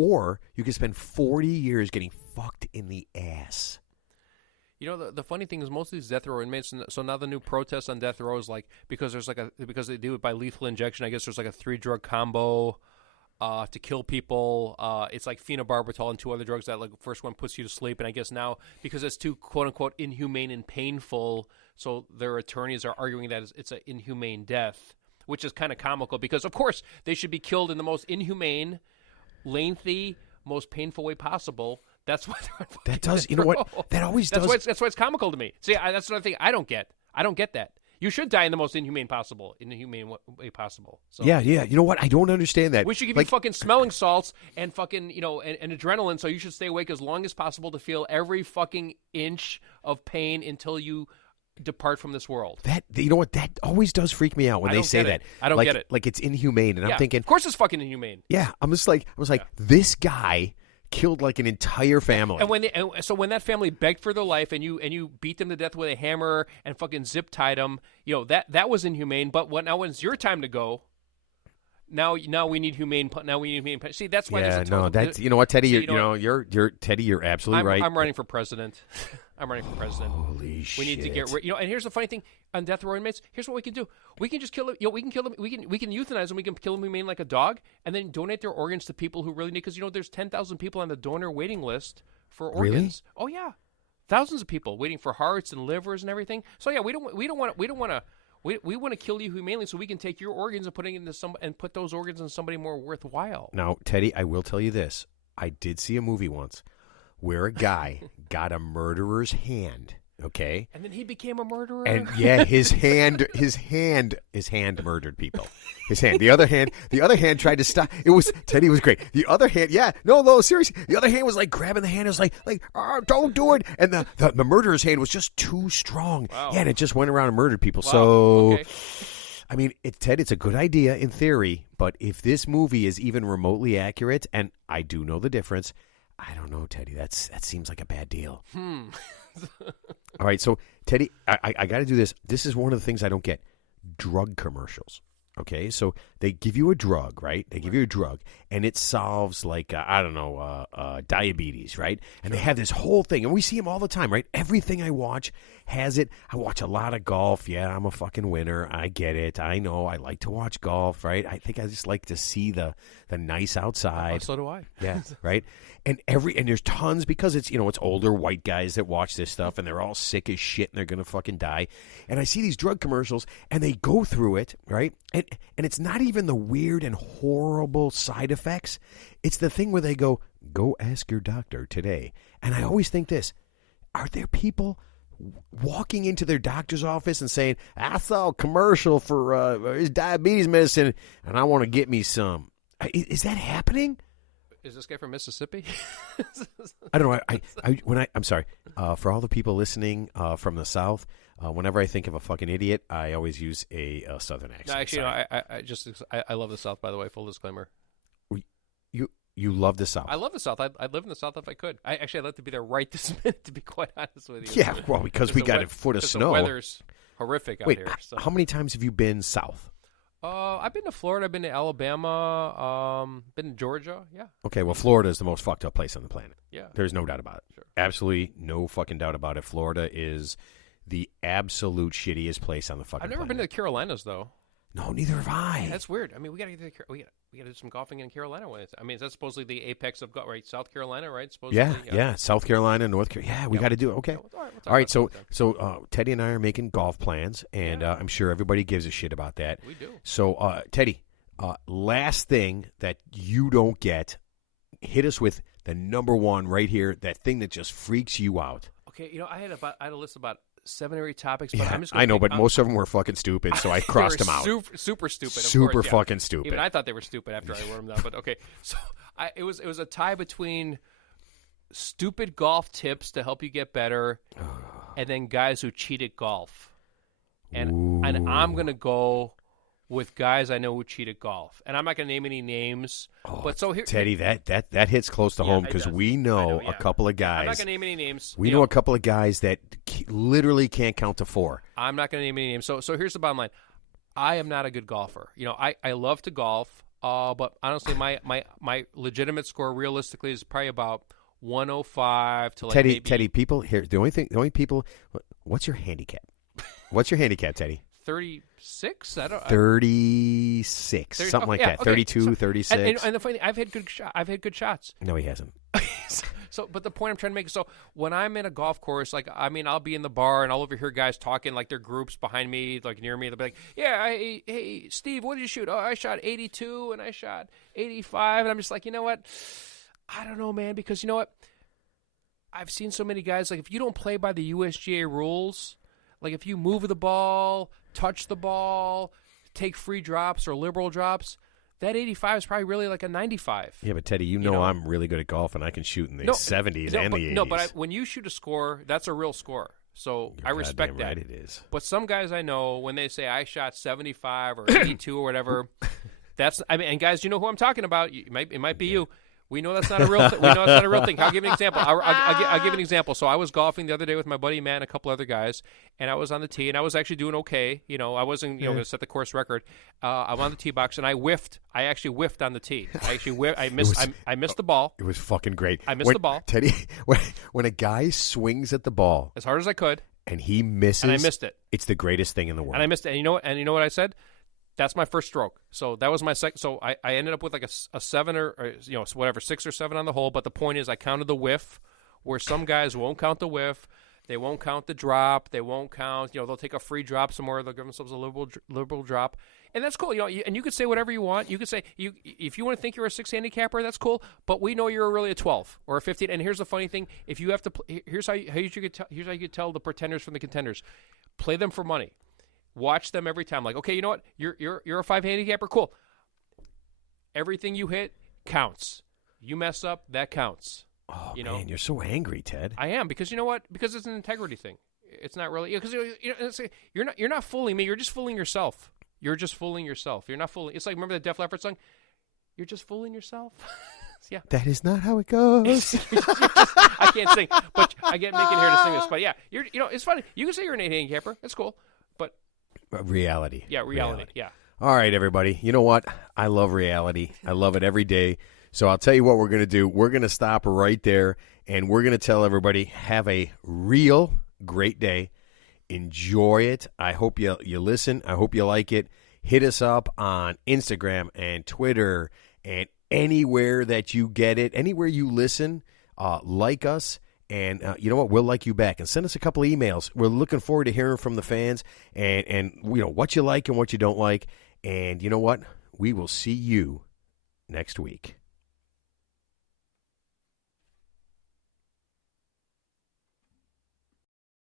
or you can spend 40 years getting fucked in the ass. You know, the funny thing is most of these death row inmates, so now the new protest on death row is like, because they do it by lethal injection, I guess there's like a 3-drug combo to kill people. It's like phenobarbital and 2 other drugs that like first one puts you to sleep. And I guess now, because it's too quote unquote inhumane and painful, so their attorneys are arguing that it's an inhumane death, which is kind of comical because of course they should be killed in the most inhumane, lengthy, most painful way possible. That's why that does. You know what? That always does. That's why it's comical to me. See, that's another thing I don't get. I don't get that. You should die in the most inhumane way possible. So, yeah. You know what? I don't understand that. We should give you fucking smelling salts and fucking and adrenaline, so you should stay awake as long as possible to feel every fucking inch of pain until you depart from this world. That, you know what? That always does freak me out when they say that. I don't get it. Like it's inhumane, and I'm thinking, of course it's fucking inhumane. Yeah, I was like, this guy killed like an entire family. And so when that family begged for their life and you beat them to death with a hammer and fucking zip tied them, that was inhumane. But now when it's your time to go, now we need humane. See, that's why. Yeah, no, that's you know what, Teddy. You're Teddy. You're absolutely right. I'm running for president. I'm running for president. Holy shit! We need to get rid. And here's the funny thing on death row inmates. Here's what we can do. We can just kill them. We can kill them. We can euthanize them. We can kill them humane like a dog, and then donate their organs to people who really need. Because there's 10,000 people on the donor waiting list for organs. Really? Oh yeah, thousands of people waiting for hearts and livers and everything. So yeah, we want to kill you humanely so we can take your organs and put those organs in somebody more worthwhile. Now, Teddy, I will tell you this. I did see a movie once where a guy got a murderer's hand, okay? And then he became a murderer? And yeah, his hand murdered people. His hand. The other hand tried to stop. Teddy was great. The other hand, no, seriously. The other hand was like grabbing the hand. It was like, oh, don't do it. And the murderer's hand was just too strong. Wow. Yeah, and it just went around and murdered people. Wow. So, okay. I mean, Ted, it's a good idea in theory, but if this movie is even remotely accurate, and I do know the difference, I don't know, Teddy. That seems like a bad deal. All right, so, Teddy, I got to do this. This is one of the things I don't get. Drug commercials. Okay, so they give you a drug, right? They give you a drug, and it solves, like, diabetes, right? And they have this whole thing, and we see them all the time, right? Everything I watch has it. I watch a lot of golf. Yeah, I'm a fucking winner. I get it. I know. I like to watch golf, right? I think I just like to see the nice outside. Oh, so do I. Yeah, right? And there's tons, because it's it's older white guys that watch this stuff, and they're all sick as shit, and they're going to fucking die. And I see these drug commercials, and they go through it, right? And it's not even the weird and horrible side effects. It's the thing where they go ask your doctor today. And I always think this, are there people walking into their doctor's office and saying, I saw a commercial for his diabetes medicine, and I want to get me some? Is that happening? Is this guy from Mississippi? I don't know. I'm sorry. For all the people listening from the South, whenever I think of a fucking idiot, I always use a Southern accent. No, actually, I love the South, by the way, full disclaimer. You love the South? I love the South. I'd live in the South if I could. I'd like to be there right this minute, to be quite honest with you. Yeah, well, because we got a foot of snow. The weather's horrific out here. So. How many times have you been south? I've been to Florida. I've been to Alabama. Been to Georgia. Yeah. Okay, well, Florida is the most fucked up place on the planet. Yeah. There's no doubt about it. Sure. Absolutely no fucking doubt about it. Florida is the absolute shittiest place on the fucking planet. I've never been to the Carolinas, though. No, neither have I. Yeah, that's weird. I mean, we got to do some golfing in Carolina. I mean, is that supposedly the apex of right? South Carolina, right? Supposedly, yeah. South Carolina, North Carolina. Yeah, we got to do it. Okay. All right. So Teddy and I are making golf plans, and I'm sure everybody gives a shit about that. We do. So, Teddy, last thing that you don't get, hit us with the number one right here. That thing that just freaks you out. Okay, I had a list about 7 or 8 topics, but I'm just I know, but most of them were fucking stupid, so I crossed them out. Super stupid. Super fucking stupid. Even I thought they were stupid after I wrote them down. But okay, so it was a tie between stupid golf tips to help you get better, and then guys who cheat at golf. And I'm gonna go with guys I know who cheat at golf, and I'm not gonna name any names. But so here, Teddy, that hits close to home because we know a couple of guys. I'm not gonna name any names. We know a couple of guys that literally can't count to 4. I'm not gonna name any names. So here's the bottom line: I am not a good golfer. I love to golf. But honestly, my legitimate score realistically is probably about 105 to like Teddy, people here. The only people. What's your handicap? What's your handicap, Teddy? 36. I don't. 36, something like that. Okay. 32, 36. And the funny thing, I've had good shots. No, he hasn't. So, but the point I'm trying to make is, so when I'm in a golf course, like, I mean, I'll be in the bar and I'll overhear guys talking, like, their groups behind me, like, near me. They'll be like, yeah, hey, Steve, what did you shoot? Oh, I shot 82 and I shot 85. And I'm just like, you know what? I don't know, man, because you know what? I've seen so many guys, like, if you don't play by the USGA rules, like, if you move the ball, touch the ball, take free drops or liberal drops, that 85 is probably really like a 95. Yeah, but Teddy, you know I'm really good at golf, and I can shoot in the 70s and the 80s. No, but when you shoot a score, that's a real score. So I respect that. Right, it is. But some guys I know, when they say I shot 75 or 82 or whatever, and guys, you know who I'm talking about. It might be you. We know that's not a real thing. We know that's not a real thing. I'll give you an example. I'll give you an example. So I was golfing the other day with my buddy Matt and a couple other guys, and I was on the tee, and I was actually doing okay. You know, I wasn't going to set the course record. I'm on the tee box, and I whiffed. I actually whiffed on the tee. I missed the ball. It was fucking great. I missed the ball. Teddy, when a guy swings at the ball as hard as I could, and he misses, and I missed it. It's the greatest thing in the world. And I missed it. And you know what I said? That's my first stroke. So that was my second. So I ended up with like a 7 or whatever, 6 or 7 on the hole. But the point is, I counted the whiff, where some guys won't count the whiff. They won't count the drop. They won't count. They'll take a free drop somewhere. They'll give themselves a liberal drop, and that's cool. And you could say whatever you want. You could say if you want to think you're a 6 handicapper, that's cool. But we know you're really a 12 or a 15. And here's the funny thing: if you have to, here's how you could tell the pretenders from the contenders. Play them for money. Watch them every time. Like, okay, you know what? You're a 5 handicapper. Cool. Everything you hit counts. You mess up, that counts. Oh, man, you're so angry, Ted. I am, because you know what? Because it's an integrity thing. It's not really, because you're not fooling me. You're just fooling yourself. You're just fooling yourself. You're not fooling. It's like, remember the Def Leppard song? You're just fooling yourself. Yeah. That is not how it goes. I can't sing, but I get making here to sing this. But yeah, it's funny. You can say you're an 8 handicapper. That's cool. But reality. Yeah, reality. Yeah. All right, everybody. You know what? I love reality. I love it every day. So I'll tell you what we're going to do. We're going to stop right there, and we're going to tell everybody, have a real great day. Enjoy it. I hope you listen. I hope you like it. Hit us up on Instagram and Twitter and anywhere that you get it, anywhere you listen, like us. And you know what? We'll like you back. And send us a couple of emails. We're looking forward to hearing from the fans and what you like and what you don't like. And you know what? We will see you next week.